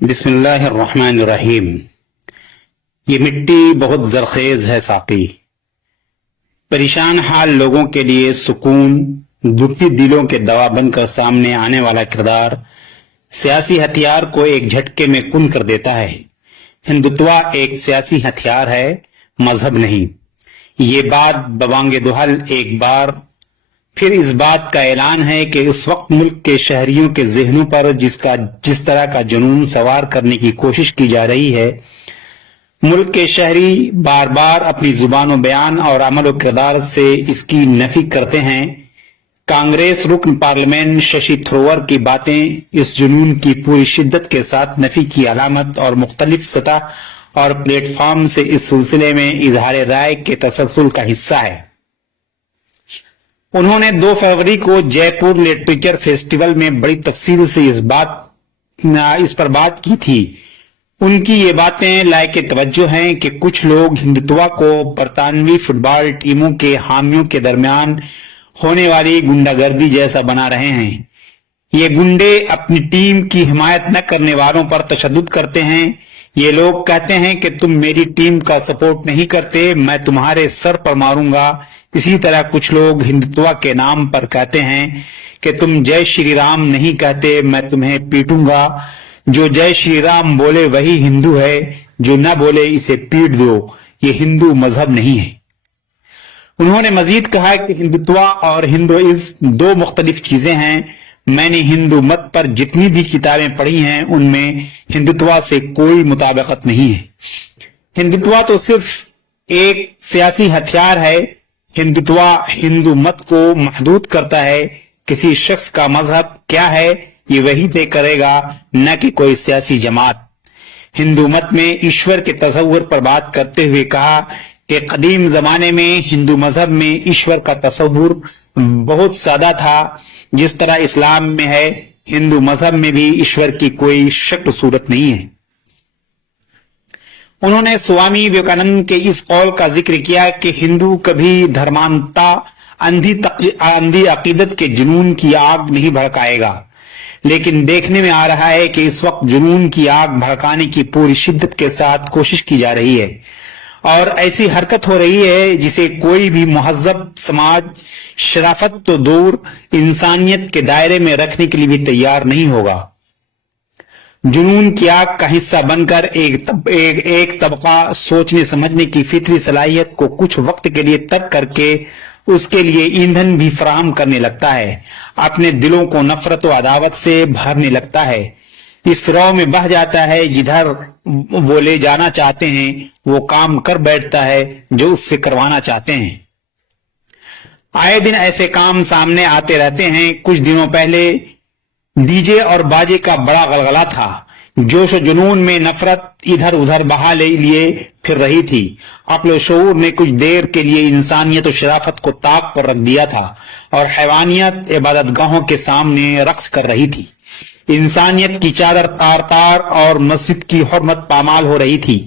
बिस्मिल्लाहिर्रहमानिर्रहीम। ये मिट्टी बहुत जरखेज है साकी, परेशान हाल लोगों के लिए सुकून, दुखी दिलों के दवा बनकर सामने आने वाला किरदार सियासी हथियार को एक झटके में कुन कर देता है। हिंदुत्व एक सियासी हथियार है, मजहब नहीं। ये बात बबांगे दुहल एक बार फिर इस बात का ऐलान है कि इस वक्त मुल्क के शहरियों के जहनों पर जिस तरह का जुनून सवार करने की कोशिश की जा रही है, मुल्क के शहरी बार बार अपनी जुबान बयान और अमल और किरदार से इसकी नफी करते हैं। कांग्रेस रुकन पार्लियामेंट शशि थरूर की बातें इस जुनून की पूरी शिद्दत के साथ नफी की अलामत और मुख्तलिफ सतह और प्लेटफॉर्म से इस सिलसिले में इजहार राय के तसलसल का हिस्सा है। उन्होंने 2 फरवरी को जयपुर लिटरेचर फेस्टिवल में बड़ी तफसील से इस पर बात की थी। उनकी ये बातें लायक तवज्जो हैं कि कुछ लोग हिंदुत्व को बरतानवी फुटबॉल टीमों के हामियों के दरमियान होने वाली गुंडागर्दी जैसा बना रहे हैं। ये गुंडे अपनी टीम की हिमायत न करने वालों पर तशद्दुद करते हैं। ये लोग कहते हैं कि तुम मेरी टीम का सपोर्ट नहीं करते, मैं तुम्हारे सर पर मारूंगा। इसी तरह कुछ लोग हिंदुत्व के नाम पर कहते हैं कि तुम जय श्री राम नहीं कहते, मैं तुम्हें पीटूंगा। जो जय श्री राम बोले वही हिंदू है, जो न बोले इसे पीट दो। ये हिंदू मजहब नहीं है। उन्होंने मजीद कहा कि हिंदुत्व और हिंदुइज्म 2 मुख्तलिफ चीजें हैं। मैंने हिंदू मत पर जितनी भी किताबें पढ़ी हैं उनमें हिंदुत्व से कोई मुताबिकत नहीं है। हिंदुत्व तो सिर्फ एक सियासी हथियार है। हिंदुत्व हिंदू मत को महदूद करता है। किसी शख्स का मजहब क्या है ये वही तय करेगा, न कि कोई सियासी जमात। हिंदू मत में ईश्वर के तस्वुर पर बात करते हुए कहा कि कदीम जमाने में हिंदू मजहब में ईश्वर का तस्वुर बहुत सादा था। जिस तरह इस्लाम में है, हिंदू मजहब में भी ईश्वर की कोई शक्ल सूरत नहीं है। उन्होंने स्वामी विवेकानंद के इस कौल का जिक्र किया कि हिंदू कभी धर्मांता अंधी अकीदत के जुनून की आग नहीं भड़काएगा, लेकिन देखने में आ रहा है कि इस वक्त जुनून की आग भड़काने की पूरी शिद्दत के साथ कोशिश की जा रही है और ऐसी हरकत हो रही है जिसे कोई भी मुहज्जब समाज शराफत तो दूर इंसानियत के दायरे में रखने के लिए भी तैयार नहीं होगा। जुनून की आग का हिस्सा बनकर एक तबका सोचने समझने की फितरी सलाहियत को कुछ वक्त के लिए तर्क करके उसके लिए ईंधन भी फराहम करने लगता है। अपने दिलों को नफरत और अदावत से भरने लगता है। इस राह में बह जाता है। जिधर वो ले जाना चाहते हैं वो काम कर बैठता है जो उससे करवाना चाहते हैं। आए दिन ऐसे काम सामने आते रहते हैं। कुछ दिनों पहले डीजे और बाजे का बड़ा गलगला था। जोश और जुनून में नफरत इधर उधर बहा लिए फिर रही थी। अक्ल शऊर ने कुछ देर के लिए इंसानियत और शराफत को ताक पर रख दिया था और हैवानियत इबादतगाहों के सामने रक्स कर रही थी। इंसानियत की चादर तार तार और मस्जिद की हुर्मत पामाल हो रही थी।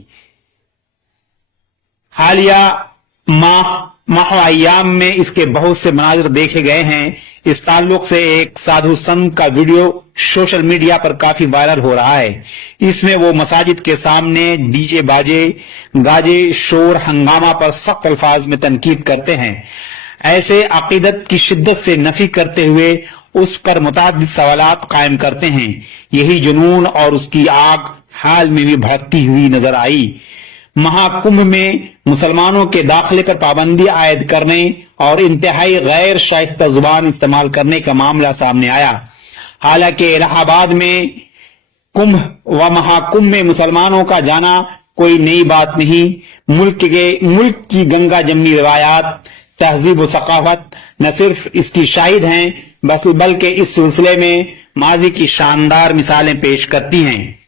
हालिया माह में इसके बहुत से मनाजर देखे गए हैं। इस ताल्लुक से एक साधु संत का वीडियो सोशल मीडिया पर काफी वायरल हो रहा है। इसमें वो मसाजिद के सामने डीजे बाजे गाजे शोर हंगामा पर सख्त अल्फाज में तनकीद करते हैं। ऐसे अकीदत की शिद्दत से नफी करते हुए उस पर मुताद्दिद सवालात कायम करते हैं। यही जुनून और उसकी आग हाल में भी भड़कती हुई नजर आई। महाकुंभ में मुसलमानों के दाखिले पर पाबंदी आयद करने और इंतहाई गैर शाइस्ता जुबान इस्तेमाल करने का मामला सामने आया। हालांकि इलाहाबाद में कुंभ व महाकुंभ में मुसलमानों का जाना कोई नई बात नहीं। मुल्क की गंगा जमनी रिवायात तहजीब व सकाफत न सिर्फ इसकी शाहिद हैं बल्कि इस सिलसिले में माजी की शानदार मिसालें पेश करती हैं।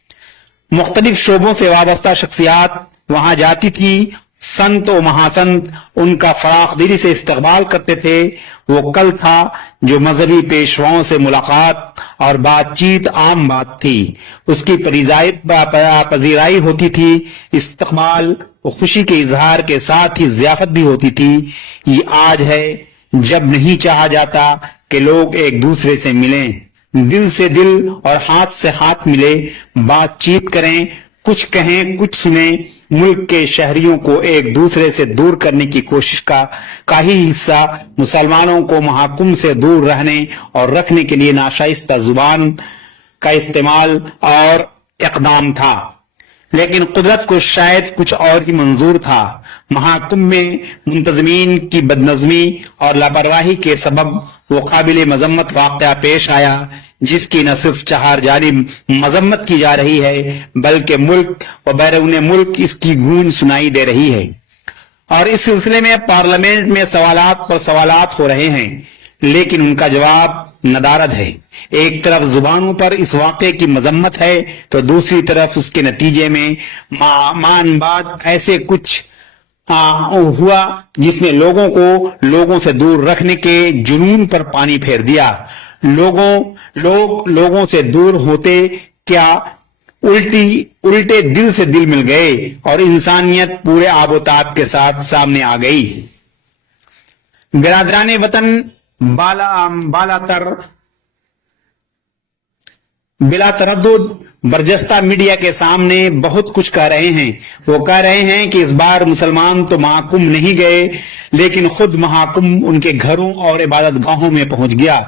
मुख्तलिफ शोबों से वाबस्ता शख्सियात वहां जाती थी। संत और महासंत उनका फराख दिली से इस्तकबाल करते थे। वो कल था जो मजहबी पेशवाओं से मुलाकात और बातचीत आम बात थी। उसकी पजीराई होती थी। इस्तकबाल और खुशी के इजहार के साथ ही ज़ियाफत भी होती थी। ये आज है जब नहीं चाहा जाता कि लोग एक दूसरे से मिलें, دل سے دل اور ہاتھ سے ہاتھ ملے بات چیت کریں، کچھ کہیں کچھ سنیں، ملک کے شہریوں کو ایک دوسرے سے دور کرنے کی کوشش کا ہی حصہ مسلمانوں کو محاکم سے دور رہنے اور رکھنے کے لیے ناشائستہ زبان کا استعمال اور اقدام تھا، لیکن قدرت کو شاید کچھ اور ہی منظور تھا۔ محاکم میں منتظمین کی بدنظمی اور لاپرواہی کے سبب وہ قابل مذمت واقعہ پیش آیا، جس کی نہ صرف چہار جانب مذمت کی جا رہی ہے بلکہ ملک و بیرون ملک اس کی گونج سنائی دے رہی ہے، اور اس سلسلے میں پارلیمنٹ میں سوالات پر سوالات ہو رہے ہیں، لیکن ان کا جواب ندارد ہے۔ ایک طرف زبانوں پر اس واقعے کی مذمت ہے تو دوسری طرف اس کے نتیجے میں مان بعد ایسے کچھ ہوا جس نے لوگوں کو لوگوں سے دور رکھنے کے جنون پر پانی پھیر دیا۔ لوگوں سے دور ہوتے کیا الٹے دل سے دل مل گئے اور انسانیت پورے آب و تاب کے ساتھ سامنے آ گئی۔ برادران وطن بلا تردد برجستہ میڈیا کے سامنے بہت کچھ کہہ رہے ہیں۔ وہ کہہ رہے ہیں کہ اس بار مسلمان تو محاکم نہیں گئے، لیکن خود محاکم ان کے گھروں اور عبادت گاہوں میں پہنچ گیا۔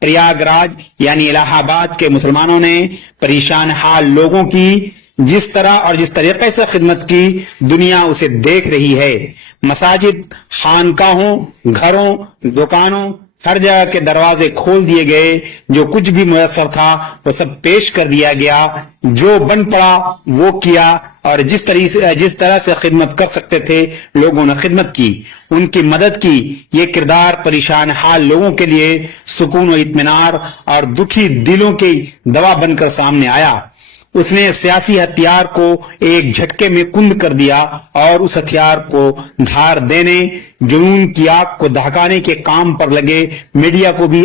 پریاگ راج یعنی الہ آباد کے مسلمانوں نے پریشان حال لوگوں کی جس طرح اور جس طریقے سے خدمت کی، دنیا اسے دیکھ رہی ہے۔ مساجد، خانقاہوں، گھروں، دکانوں، ہر جگہ کے دروازے کھول دیے گئے، جو کچھ بھی میسر تھا وہ سب پیش کر دیا گیا، جو بن پڑا وہ کیا، اور جس طرح سے خدمت کر سکتے تھے لوگوں نے خدمت کی، ان کی مدد کی۔ یہ کردار پریشان حال لوگوں کے لیے سکون و اطمینان اور دکھی دلوں کی دوا بن کر سامنے آیا۔ اس نے سیاسی ہتھیار کو ایک جھٹکے میں کند کر دیا اور اس ہتھیار کو دھار دینے، جنون کی آگ کو دہکانے کے کام پر لگے میڈیا کو بھی